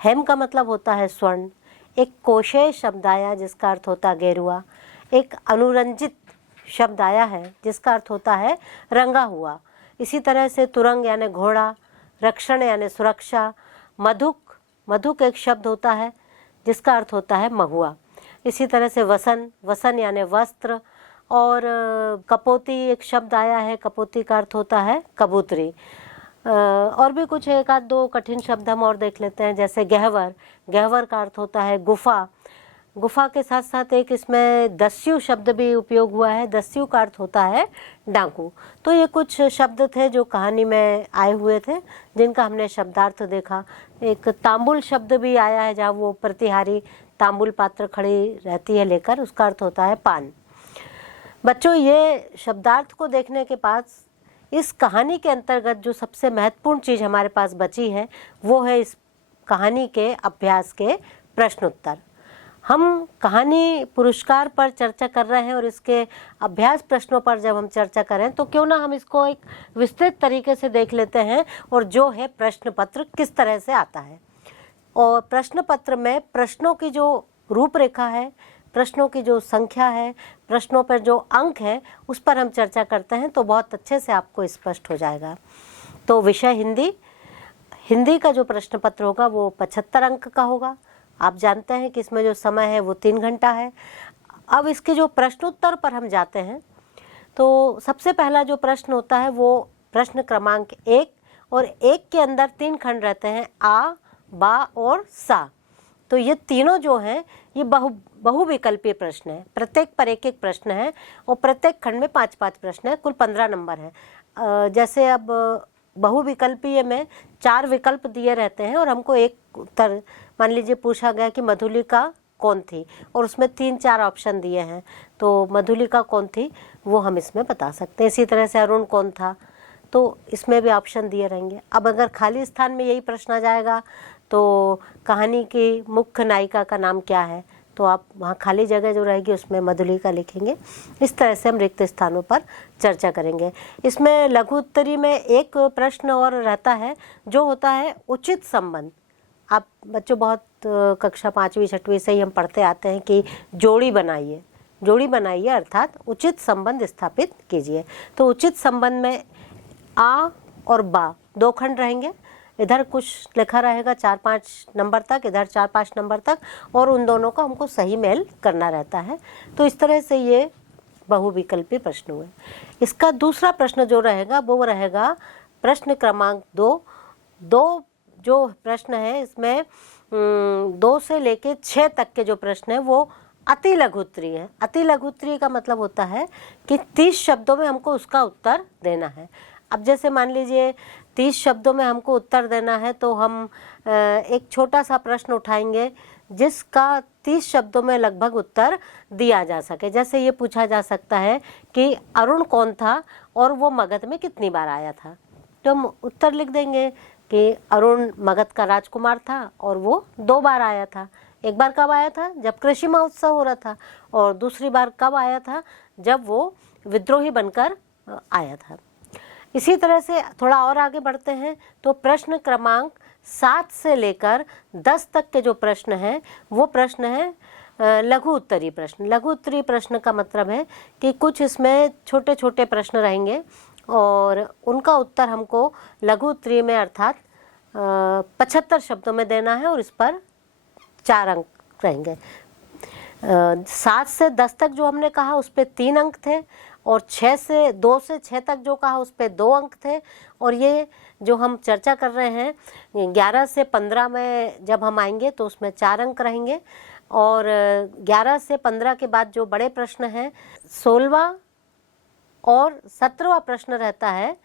हेम का मतलब होता है स्वर्ण। एक कोशे शब्द आया जिसका अर्थ होता है गेरुआ। एक अनुरंजित शब्द आया है जिसका अर्थ होता है रंगा हुआ। इसी तरह से तुरंग यानी घोड़ा, रक्षण यानी सुरक्षा, मधुक एक शब्द होता है जिसका अर्थ होता है महुआ। इसी तरह से वसन यानी वस्त्र। और कपोती एक शब्द आया है, कपोती का अर्थ होता है कबूतरी। और भी कुछ एक आध दो कठिन शब्द हम और देख लेते हैं। जैसे गहवर का अर्थ होता है गुफा के साथ साथ एक इसमें दस्यु शब्द भी उपयोग हुआ है। दस्यु का अर्थ होता है डाकू। तो ये कुछ शब्द थे जो कहानी में आए हुए थे जिनका हमने शब्दार्थ देखा। एक तांबुल शब्द भी आया है जहाँ वो प्रतिहारी तांबुल पात्र खड़ी रहती है लेकर, उसका अर्थ होता है पान। बच्चों, ये शब्दार्थ को देखने के बाद इस कहानी के अंतर्गत जो सबसे महत्वपूर्ण चीज़ हमारे पास बची है वो है इस कहानी के अभ्यास के प्रश्न उत्तर। हम कहानी पुरस्कार पर चर्चा कर रहे हैं और इसके अभ्यास प्रश्नों पर जब हम चर्चा करें तो क्यों ना हम इसको एक विस्तृत तरीके से देख लेते हैं और जो है प्रश्न पत्र किस तरह से आता है। और प्रश्न पत्र में प्रश्नों की जो रूपरेखा है, प्रश्नों की जो संख्या है, प्रश्नों पर जो अंक है, उस पर हम चर्चा करते हैं तो बहुत अच्छे से आपको स्पष्ट हो जाएगा। तो विषय हिंदी का जो प्रश्न पत्र होगा वो 75 अंक का होगा। आप जानते हैं कि इसमें जो समय है वो 3 घंटा है। अब इसके जो प्रश्नोत्तर पर हम जाते हैं तो सबसे पहला जो प्रश्न होता है वो प्रश्न क्रमांक 1, और 1 के अंदर 3 खंड रहते हैं, आ, बा और सा। तो ये तीनों जो हैं ये बहुविकल्पीय प्रश्न है। प्रत्येक पर एक एक प्रश्न है और प्रत्येक खंड में 5-5 प्रश्न है, कुल 15 नंबर है। जैसे अब बहुविकल्पीय में 4 विकल्प दिए रहते हैं और हमको एक उत्तर, मान लीजिए पूछा गया कि मधुलिका कौन थी और उसमें 3-4 ऑप्शन दिए हैं, तो मधुलिका कौन थी वो हम इसमें बता सकते हैं। इसी तरह से अरुण कौन था, तो इसमें भी ऑप्शन दिए रहेंगे। अब अगर खाली स्थान में यही प्रश्न आ जाएगा तो कहानी की मुख्य नायिका का नाम क्या है, तो आप वहाँ खाली जगह जो रहेगी उसमें मधुलिका लिखेंगे। इस तरह से हम रिक्त स्थानों पर चर्चा करेंगे। इसमें लघु उत्तरी में एक प्रश्न और रहता है जो होता है उचित संबंध। आप बच्चों बहुत कक्षा 5वीं 6वीं से ही हम पढ़ते आते हैं कि जोड़ी बनाइए अर्थात उचित संबंध स्थापित कीजिए। तो उचित संबंध में आ और बा 2 खंड रहेंगे। इधर कुछ लिखा रहेगा 4-5 नंबर तक, इधर 4-5 नंबर तक, और उन दोनों का हमको सही मेल करना रहता है। तो इस तरह से ये बहुविकल्पी प्रश्न हुए। इसका दूसरा प्रश्न जो रहेगा वो रहेगा प्रश्न क्रमांक 2 जो प्रश्न है इसमें 2 से लेके 6 तक के जो प्रश्न है वो अति लघुत्तरी है। अति लघुत्तरी का मतलब होता है कि 30 शब्दों में हमको उसका उत्तर देना है। अब जैसे मान लीजिए 30 शब्दों में हमको उत्तर देना है तो हम एक छोटा सा प्रश्न उठाएंगे जिसका 30 शब्दों में लगभग उत्तर दिया जा सके। जैसे ये पूछा जा सकता है कि अरुण कौन था और वो मगध में कितनी बार आया था, तो हम उत्तर लिख देंगे कि अरुण मगध का राजकुमार था और वो 2 बार आया था। एक बार कब आया था, जब कृषि महोत्सव हो रहा था, और दूसरी बार कब आया था, जब वो विद्रोही बनकर आया था। इसी तरह से थोड़ा और आगे बढ़ते हैं तो प्रश्न क्रमांक 7 से लेकर 10 तक के जो प्रश्न हैं वो प्रश्न है लघु उत्तरीय प्रश्न। लघु उत्तरीय प्रश्न का मतलब है कि कुछ इसमें छोटे छोटे प्रश्न रहेंगे और उनका उत्तर हमको लघु उत्तरीय में अर्थात 75 शब्दों में देना है और इस पर 4 अंक रहेंगे। 7 से 10 तक जो हमने कहा उस पर 3 अंक थे और 2 से 6 तक जो कहा उस पर 2 अंक थे। और ये जो हम चर्चा कर रहे हैं 11 से 15 में जब हम आएंगे तो उसमें 4 अंक रहेंगे। और 11 से 15 के बाद जो बड़े प्रश्न हैं 16वां और 17वां प्रश्न रहता है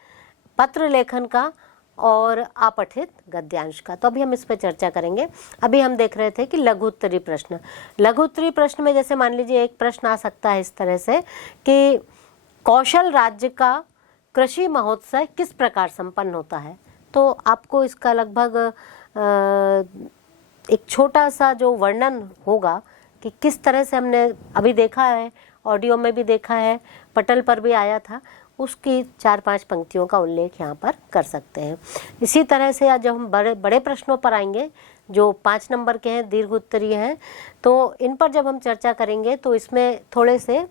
पत्र लेखन का और अपठित गद्यांश का। तो अभी हम इस पर चर्चा करेंगे। अभी हम देख रहे थे कि लघु उत्तरीय प्रश्न। लघु उत्तरीय प्रश्न में जैसे मान लीजिए एक प्रश्न आ सकता है इस तरह से कि कौशल राज्य का कृषि महोत्सव किस प्रकार संपन्न होता है। तो आपको इसका लगभग एक छोटा सा जो वर्णन होगा कि किस तरह से हमने अभी देखा है, ऑडियो में भी देखा है, पटल पर भी आया था, उसकी 4-5 पंक्तियों का उल्लेख यहाँ पर कर सकते हैं। इसी तरह से आज जब हम बड़े प्रश्नों पर आएंगे जो 5 नंबर के हैं, दीर्घ उत्तरीय हैं, तो इन पर जब हम चर्चा करेंगे तो इसमें थोड़े से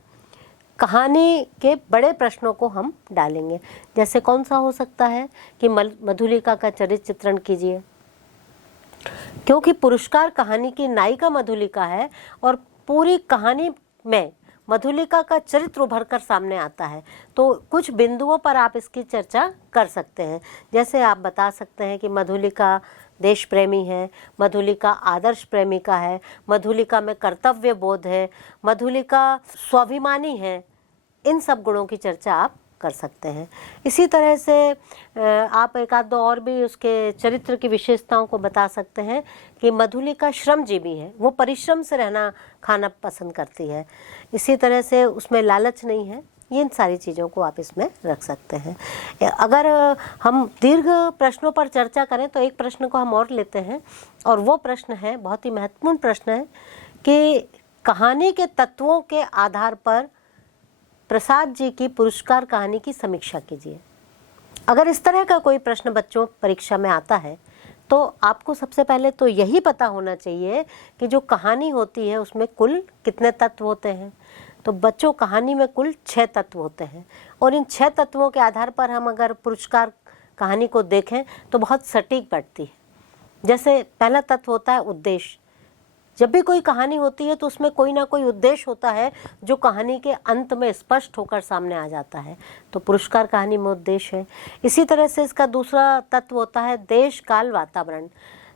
कहानी के बड़े प्रश्नों को हम डालेंगे। जैसे कौन सा हो सकता है कि मधुलिका का चरित्र चित्रण कीजिए, क्योंकि पुरस्कार कहानी की नायिका मधुलिका है और पूरी कहानी में मधुलिका का चरित्र उभर कर सामने आता है। तो कुछ बिंदुओं पर आप इसकी चर्चा कर सकते हैं। जैसे आप बता सकते हैं कि मधुलिका देश प्रेमी है, मधुलिका आदर्श प्रेमिका है, मधुलिका में कर्तव्य बोध है, मधुलिका स्वाभिमानी है। इन सब गुणों की चर्चा आप कर सकते हैं। इसी तरह से आप एक आध दो और भी उसके चरित्र की विशेषताओं को बता सकते हैं कि मधुलिका श्रमजीवी है, वो परिश्रम से रहना खाना पसंद करती है। इसी तरह से उसमें लालच नहीं है। ये इन सारी चीज़ों को आप इसमें रख सकते हैं। अगर हम दीर्घ प्रश्नों पर चर्चा करें तो एक प्रश्न को हम और लेते हैं और वो प्रश्न है, बहुत ही महत्वपूर्ण प्रश्न है कि कहानी के तत्वों के आधार पर प्रसाद जी की पुरस्कार कहानी की समीक्षा कीजिए। अगर इस तरह का कोई प्रश्न बच्चों परीक्षा में आता है तो आपको सबसे पहले तो यही पता होना चाहिए कि जो कहानी होती है उसमें कुल कितने तत्व होते हैं। तो बच्चों कहानी में कुल 6 तत्व होते हैं और इन 6 तत्वों के आधार पर हम अगर पुरस्कार कहानी को देखें तो बहुत सटीक बैठती है। जैसे पहला तत्व होता है उद्देश्य। जब भी कोई कहानी होती है तो उसमें कोई ना कोई उद्देश्य होता है जो कहानी के अंत में स्पष्ट होकर सामने आ जाता है। तो पुरस्कार कहानी में उद्देश्य है। इसी तरह से इसका दूसरा तत्व होता है देश काल वातावरण।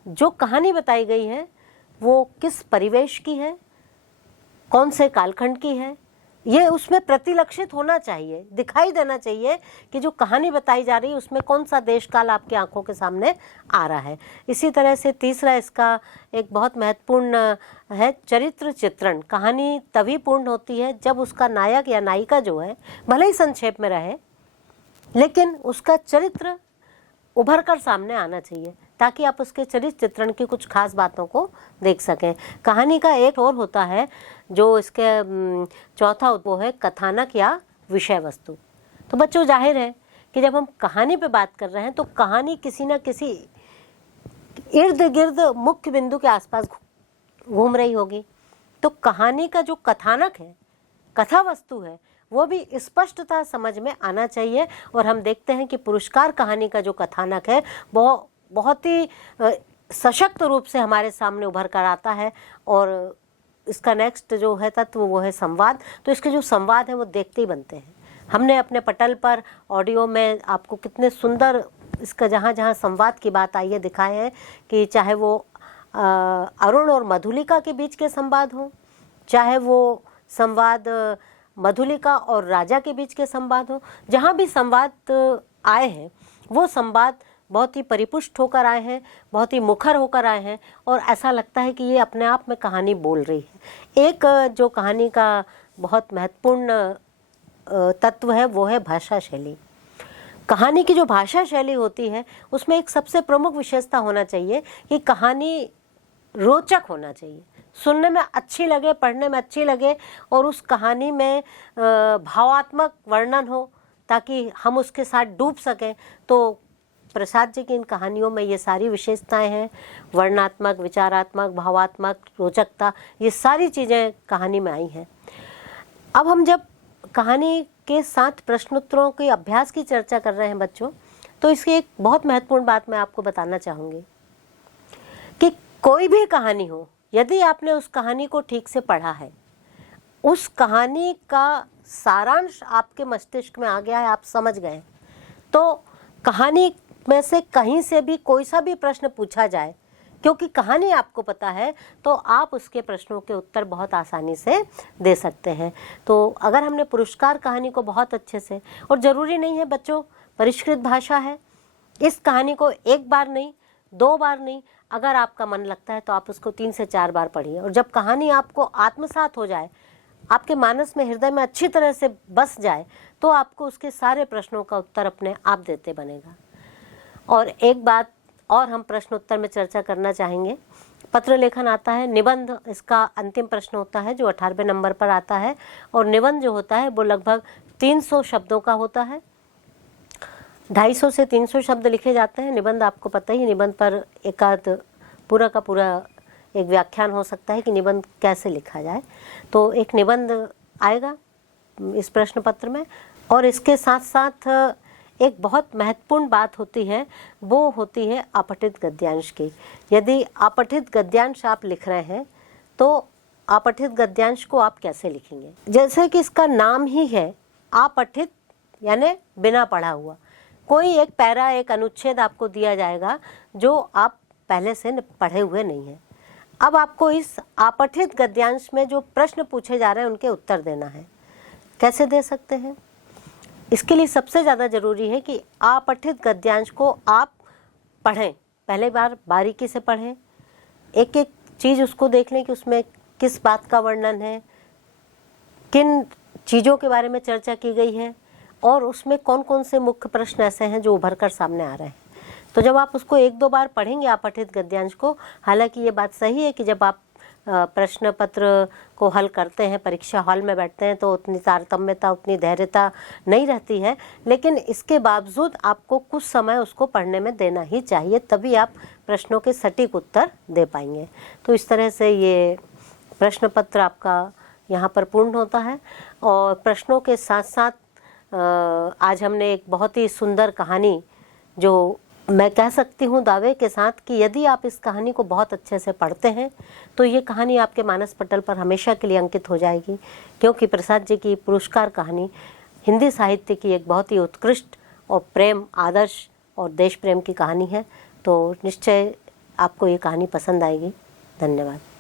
जो कहानी बताई गई है वो किस परिवेश की है, कौन से कालखंड की है, ये उसमें प्रतिलक्षित होना चाहिए, दिखाई देना चाहिए कि जो कहानी बताई जा रही है उसमें कौन सा देश काल आपकी आंखों के सामने आ रहा है। इसी तरह से तीसरा इसका एक बहुत महत्वपूर्ण है चरित्र चित्रण। कहानी तभी पूर्ण होती है जब उसका नायक या नायिका जो है भले ही संक्षेप में रहे लेकिन उसका चरित्र उभर कर सामने आना चाहिए ताकि आप उसके चरित्र चित्रण की कुछ खास बातों को देख सकें। कहानी का एक और होता है जो इसके चौथा वो है कथानक या विषय वस्तु। तो बच्चों जाहिर है कि जब हम कहानी पे बात कर रहे हैं तो कहानी किसी न किसी इर्द गिर्द मुख्य बिंदु के आसपास घूम रही होगी। तो कहानी का जो कथानक है, कथा वस्तु है, वो भी स्पष्टता समझ में आना चाहिए। और हम देखते हैं कि पुरस्कार कहानी का जो कथानक है वो बहुत ही सशक्त रूप से हमारे सामने उभर कर आता है। और इसका नेक्स्ट जो है तत्व वो है संवाद। तो इसके जो संवाद है वो देखते ही बनते हैं। हमने अपने पटल पर ऑडियो में आपको कितने सुंदर इसका जहाँ जहाँ संवाद की बात आई है दिखाए हैं कि चाहे वो अरुण और मधुलिका के बीच के संवाद हो, चाहे वो संवाद मधुलिका और राजा के बीच के संवाद हो, जहाँ भी संवाद आए हैं वो संवाद बहुत ही परिपुष्ट होकर आए हैं, बहुत ही मुखर होकर आए हैं और ऐसा लगता है कि ये अपने आप में कहानी बोल रही है। एक जो कहानी का बहुत महत्वपूर्ण तत्व है वो है भाषा शैली। कहानी की जो भाषा शैली होती है उसमें एक सबसे प्रमुख विशेषता होना चाहिए कि कहानी रोचक होना चाहिए, सुनने में अच्छी लगे, पढ़ने में अच्छी लगे और उस कहानी में भावात्मक वर्णन हो ताकि हम उसके साथ डूब सकें। तो प्रसाद जी की इन कहानियों में ये सारी विशेषताएं हैं, वर्णनात्मक, विचारात्मक, भावात्मक, रोचकता, ये सारी चीज़ें कहानी में आई हैं। अब हम जब कहानी के साथ प्रश्नोत्तरों के अभ्यास की चर्चा कर रहे हैं बच्चों, तो इसकी एक बहुत महत्वपूर्ण बात मैं आपको बताना चाहूँगी कि कोई भी कहानी हो, यदि आपने उस कहानी को ठीक से पढ़ा है, उस कहानी का सारांश आपके मस्तिष्क में आ गया है, आप समझ गए, तो कहानी में से कहीं से भी कोई सा भी प्रश्न पूछा जाए, क्योंकि कहानी आपको पता है, तो आप उसके प्रश्नों के उत्तर बहुत आसानी से दे सकते हैं। तो अगर हमने पुरस्कार कहानी को बहुत अच्छे से, और ज़रूरी नहीं है बच्चों, परिष्कृत भाषा है, इस कहानी को एक बार नहीं, 2 बार नहीं, अगर आपका मन लगता है तो आप उसको 3 से 4 बार पढ़िए। और जब कहानी आपको आत्मसात हो जाए, आपके मानस में, हृदय में अच्छी तरह से बस जाए, तो आपको उसके सारे प्रश्नों का उत्तर अपने आप देते बनेगा। और एक बात और हम प्रश्नोत्तर में चर्चा करना चाहेंगे। पत्र लेखन आता है, निबंध इसका अंतिम प्रश्न होता है जो 18वें नंबर पर आता है, और निबंध जो होता है वो लगभग 300 शब्दों का होता है। 250 से 300 शब्द लिखे जाते हैं। निबंध आपको पता ही, निबंध पर एकाध पूरा का पूरा एक व्याख्यान हो सकता है कि निबंध कैसे लिखा जाए। तो एक निबंध आएगा इस प्रश्न पत्र में, और इसके साथ साथ एक बहुत महत्वपूर्ण बात होती है, वो होती है अपठित गद्यांश की। यदि अपठित गद्यांश आप लिख रहे हैं, तो अपठित गद्यांश को आप कैसे लिखेंगे? जैसे कि इसका नाम ही है अपठित, यानी बिना पढ़ा हुआ। कोई एक पैरा, एक अनुच्छेद आपको दिया जाएगा जो आप पहले से पढ़े हुए नहीं हैं। अब आपको इस अपठित गद्यांश में जो प्रश्न पूछे जा रहे हैं उनके उत्तर देना है। कैसे दे सकते हैं? इसके लिए सबसे ज़्यादा ज़रूरी है कि अपठित गद्यांश को आप पढ़ें, पहले बार बारीकी से पढ़ें, एक एक चीज़ उसको देख लें कि उसमें किस बात का वर्णन है, किन चीज़ों के बारे में चर्चा की गई है, और उसमें कौन कौन से मुख्य प्रश्न ऐसे हैं जो उभर कर सामने आ रहे हैं। तो जब आप उसको 1-2 बार पढ़ेंगे अपठित गद्यांश को, हालांकि ये बात सही है कि जब आप प्रश्न पत्र को हल करते हैं, परीक्षा हॉल में बैठते हैं, तो उतनी तारतम्यता, उतनी धैर्यता नहीं रहती है, लेकिन इसके बावजूद आपको कुछ समय उसको पढ़ने में देना ही चाहिए, तभी आप प्रश्नों के सटीक उत्तर दे पाएंगे। तो इस तरह से ये प्रश्न पत्र आपका यहाँ पर पूर्ण होता है। और प्रश्नों के साथ साथ आज हमने एक बहुत ही सुंदर कहानी, जो मैं कह सकती हूँ दावे के साथ कि यदि आप इस कहानी को बहुत अच्छे से पढ़ते हैं, तो ये कहानी आपके मानस पटल पर हमेशा के लिए अंकित हो जाएगी, क्योंकि प्रसाद जी की पुरस्कार कहानी हिंदी साहित्य की एक बहुत ही उत्कृष्ट और प्रेम, आदर्श और देश प्रेम की कहानी है। तो निश्चय आपको ये कहानी पसंद आएगी। धन्यवाद।